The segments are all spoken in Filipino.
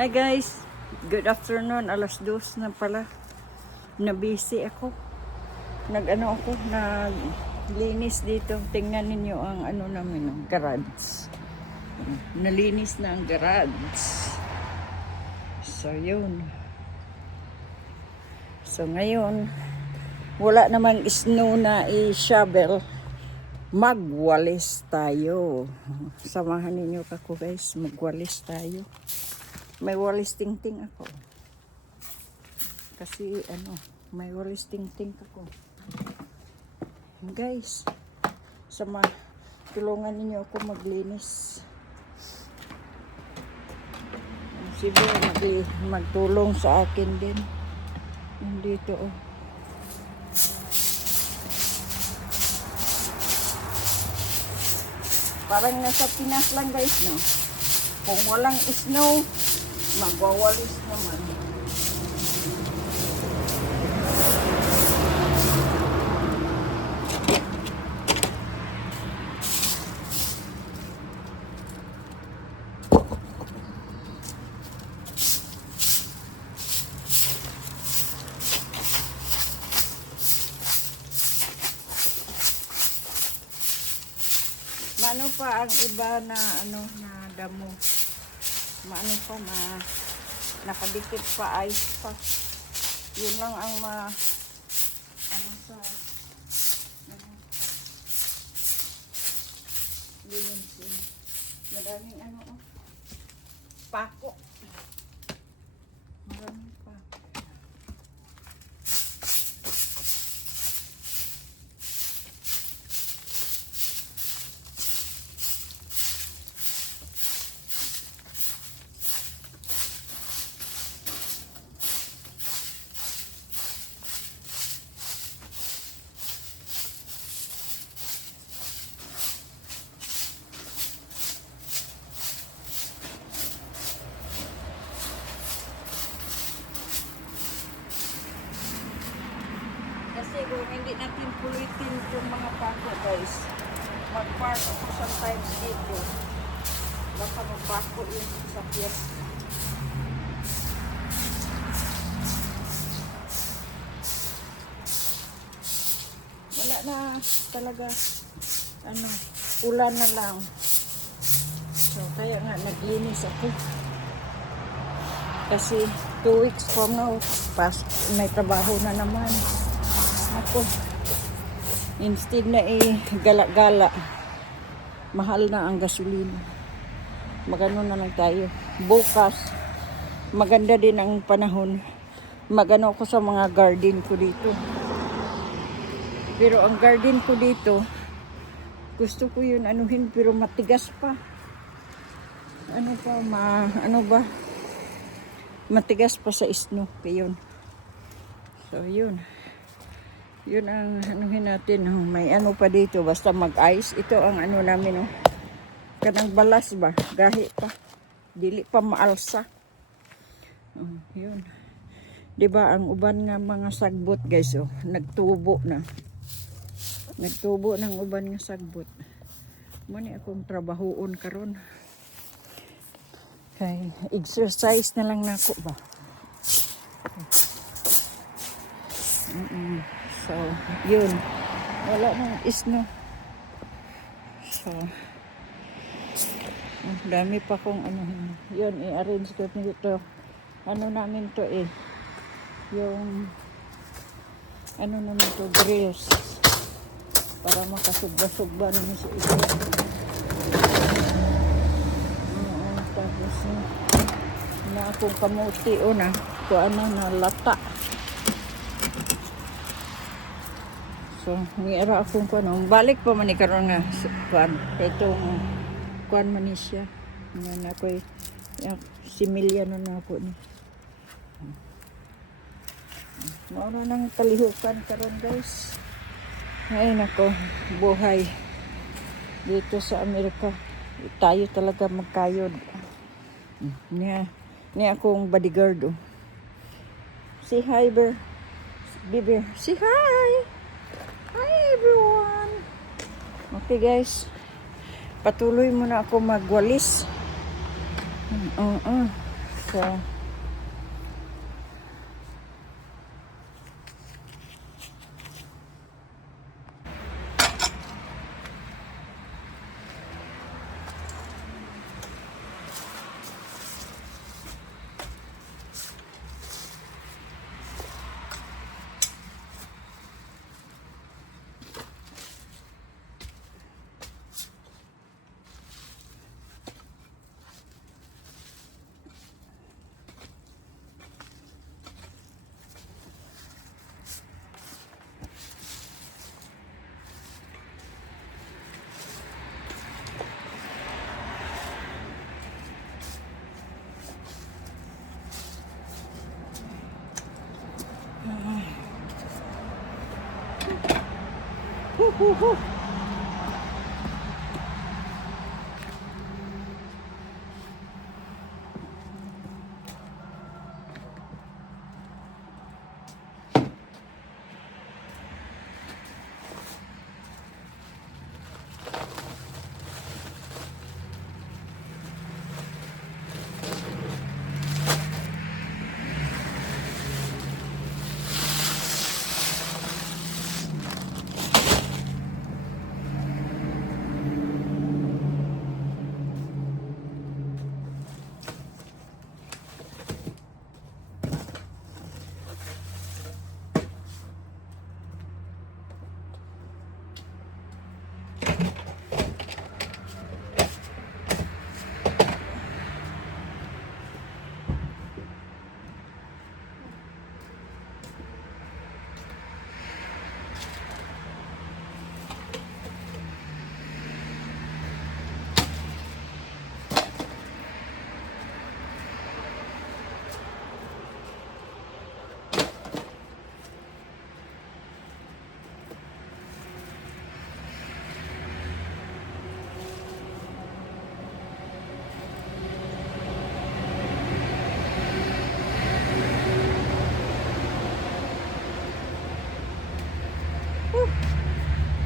Hi guys, good afternoon. Alas 2 na pala. Na-busy ako. Naglinis dito. Tingnan ninyo ang namin, ang garage. Nalinis na ang garage. So yun. So ngayon, wala namang snow na i-shovel. Magwalis tayo. Samahan ninyo ako guys, magwalis tayo. May walis ting-ting ako. Kasi may walis ting-ting ako. Guys, tulungan ninyo ako maglinis. Siguro magtulong sa akin din. Dito Parang nasa Pinas lang guys, no? Kung walang snow, magwawalis naman. Maano pa ang iba na na damo. Maano pa nakadikit pa, ice pa. Yun lang ang linisin. Madaming pako. Maraming pa. Kasi kung hindi natin pulitin itong mga pako guys, mag-park ako sometimes dito. Baka magpako yung sasakyan. Wala na talaga, ulan na lang. So kaya nga naglinis ako. Kasi 2 weeks from now, may trabaho na naman. Ako, instead na gala-gala, mahal na ang gasolina. Magano na lang tayo. Bukas, maganda din ang panahon. Magano ako sa mga garden ko dito. Pero ang garden ko dito, gusto ko yun pero matigas pa. Matigas pa sa snow. Yun. So, yun. Yun ang natin. May pa dito. Basta mag-ice. Ito ang namin. Kanang balas ba? Gahi pa. Dili pa maalsa. Yun. Diba ang uban nga mga sagbot guys. Nagtubo na. Nagtubo ng uban nga sagbot. Muna akong trabahoon karon. Kay exercise na lang nako ba. So, yun. Wala nang snow. So, dami pa kong yun, i-arrange ko nito. Namin to yung namin to, grills. Para makasugba-sugba namin sa ito. Tapos, na akong kamuti na lata. So, mayroon akong balik pa man ikaroon nga itong kuan man siya. Nga ako'y similya na ako ni. Maura nang kalihukan karon guys. Ay nako, buhay dito sa Amerika. Tayo talaga magkayod. Niya akong bodyguard. Say hi, Bibi. Say hi. Hi everyone. Okay guys. Patuloy muna ako magwalis. So,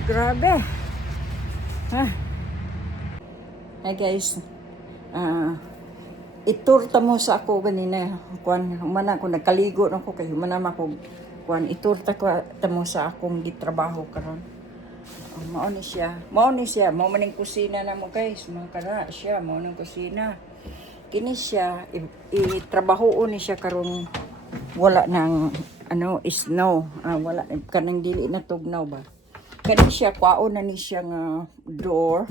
grabe. Ha? Hi guys. Iturta mo sa ako ganina. Kuan, humana ko nagkaligo na ko kay humana ko kuan iturta ko tamo sa akong gitrabaho karon. Mao ni siya. Mao maning kusina na mo guys. Mga kara siya mao ning kusina. Kini siya itrabaho ni siya karon wala nang snow. Wala kanang dili na tugnaw ba. Kani siya kwaon na ni siya nga door.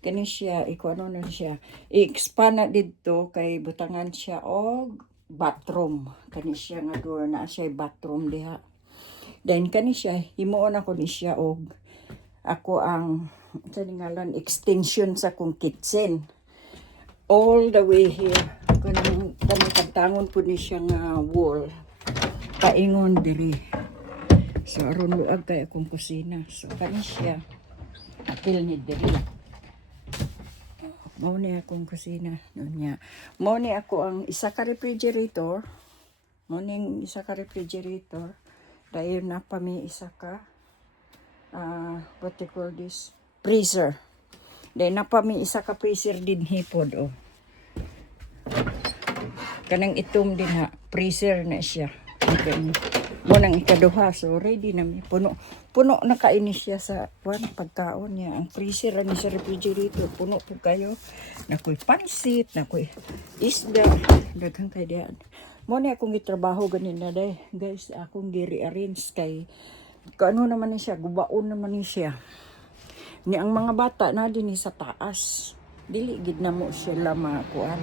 Kani siya na siya i-expand na didto kay butangan siya og bathroom. Kani siya nga door na siya bathroom diha. Then kani siya himuon ako ni siya og ako ang sa ngalan extension sa kong kitchen. All the way here. Kanang pagtangon po ni siya nga wall. Paingon diri. So, aron luag kay akong kusina. So, kani siya. Apil ni diri. Mao ni akong kusina. Nonya. Mao ni ako ang isa ka refrigerator. Mao ni isa ka refrigerator. Dayon na pa mi isa ka what they call this? Freezer. Dayon na pa mi isa ka freezer din hipod oh. Kanang itom din ha. Freezer na siya. Okay. Munang ikaduha, so ready na mi. Puno na kaini siya sa pagkaon niya. Ang freezer ni sa refrigerator, puno po kayo. Nakoy pansit, nakoy isda, daghang kay diyan. Mo ni akong gitrabaho ganina day. Guys, akong gi-rearrange kay kaano naman ni siya, gubaon naman ni siya. Ni ang mga bata na din sa taas. Dili gid na mo sila makuan.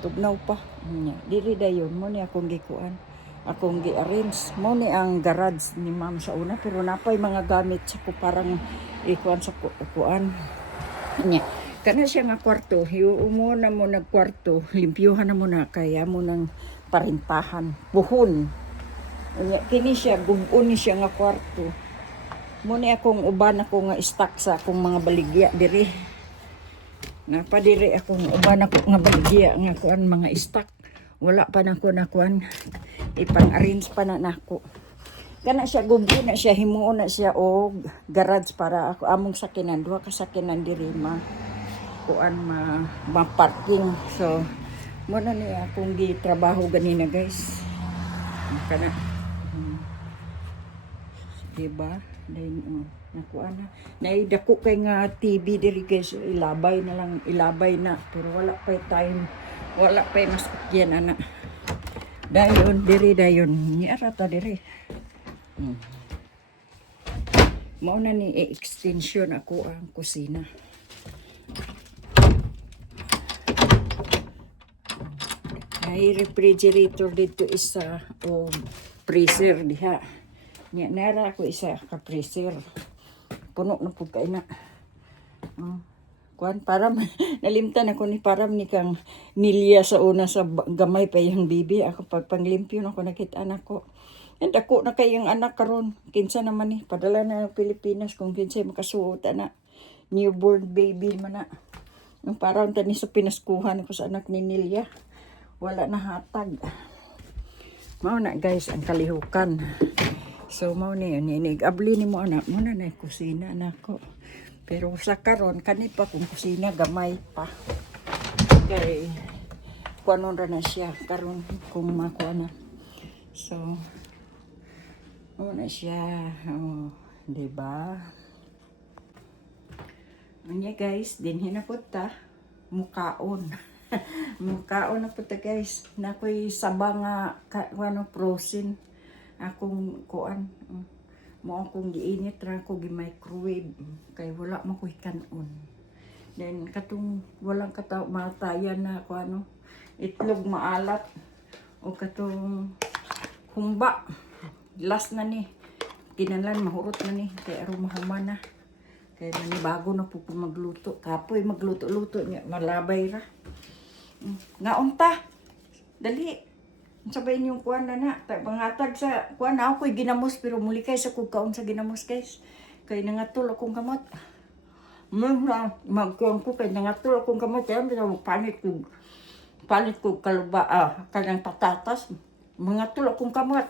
Tugnaw pa niya. Dili dayon mo ni akong gikuan. Akong gi-arrange. Mo ni ang garage ni ma'am sa una. Pero napay mga gamit sa ko parang ikuan sa kuan. Nya. Kana siya nga kwarto. Mo na mo nagkwarto. Limpyuhan na mo na. Kaya mo nang parintahan. Buhon. Nya. Kini siya. Gubon ni siya nga kwarto. Mo ni akong uban ako nga stock sa akong mga baligya diri. Napadiri akong uban ako nga baligya nga kuan mga stock. Wala pa na ko na kuan. Ipang-arrange pa na nako. Kana siya gubo na siya himuon na siya og garage para ako among sakinan duha ka sakinan diri kuan ma parking. So Muna niya akong gitrabaho ganina guys. Kana. Diba? Then, nakuha na. Naidako kay nga TV diri guys. Ilabay na lang. Ilabay na. Pero wala pa time. Wala pa mas yan ana. Dayon, diri dayon. Niarata diri. Mauna ni extension ako ang kusina. May refrigerator dito isa o freezer diha. Nya nara ako isa ka freezer. Puno na pud kay na. Kuan para nalimtan ako ni param ni kang nilya sa una sa gamay pa yung bibi ako pagpanglimpyo na ko nakita anak ko. And ako na kay yung anak karon kinsa naman ni padala na ng Pilipinas kung kinsa makasuot na newborn baby man na. Nung parang tani sa pinaskuhan ko sa anak ni Nilya. Wala na hatag. Mao na guys ang kalihukan. So mao ni abli ni mo anak mo na kusina nako. Pero sa karon kani pa kung kusina gamay pa. Kay kuanon ra na siya karon kung makuha na. So mao na siya. Di ba? Unya guys, dinhi na pud ta mukaon. Mukaon na po ta guys. Na ko'y sabang ano, frozen. Akong kuan. Mo akong giinit ra ko gi-microwave. Kay wala mo ko'y kanon. Then katong walang matayan na ko ano. Itlog maalat. O katong humba. Last na ni. Kinalan mahurot na ni. Kay arumahuma na. Kaya bago na po magluto. Kapoy magluto-luto niya. Malabay ra. Nga unta. Dali. Sabayin yung kuwan na. Pangatag sa kuwan na ako'y ginamos. Pero muli kayo sa kugkaon sa ginamos guys. Kaya nangatol akong kamot. Magkuhan ko kaya nangatol akong kamot. Kaya panit ko kaluba. Kanyang patatas. Mangatol akong kamot.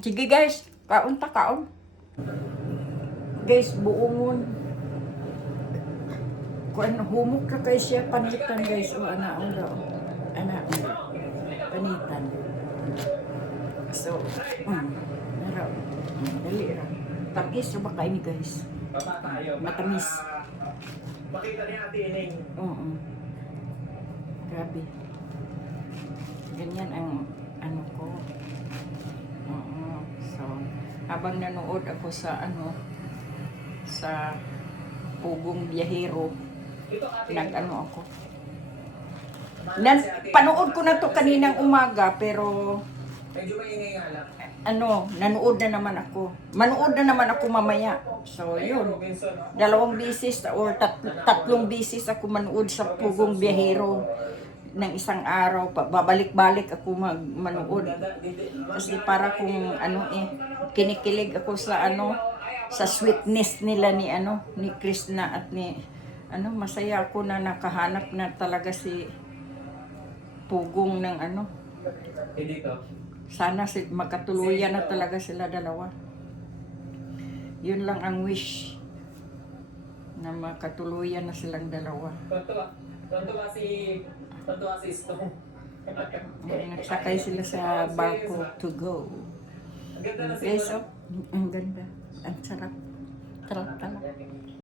Sige guys. Kaon ta kaon. Guys, buongon. Kuan humok ra kay siya panitan guys o ana panitan. So, nara. Dali ra. Tamis ra ba kay ni guys? Matamis. Makita ni Ate Ineng. Oo. Grabe. Ganyan ang ano ko. Oo. So, habang nanood ako sa sa Pugong Biyahero, nag-ano ako. Panood ko na to kaninang umaga, pero medyo maingay nga lang. nanood na naman ako. Manood na naman ako mamaya. So, yun. Dalawang bisis or tatlong bisis ako manood sa Pugong Biyahero ng isang araw. Babalik-balik ako manood. Kasi para kung kinikilig ako sa sa sweetness nila ni Krishna at ni masaya ako na nakahanap na talaga si Pugong ng Dito. sana magkatuluyan na talaga sila dalawa. Yun lang ang wish na magkatuluyan na silang dalawa. Tonto si Stone. Nagsakay sila sa barko to go. Ang ganda na Guys, ang ganda. Ang sarap. Sarap talaga.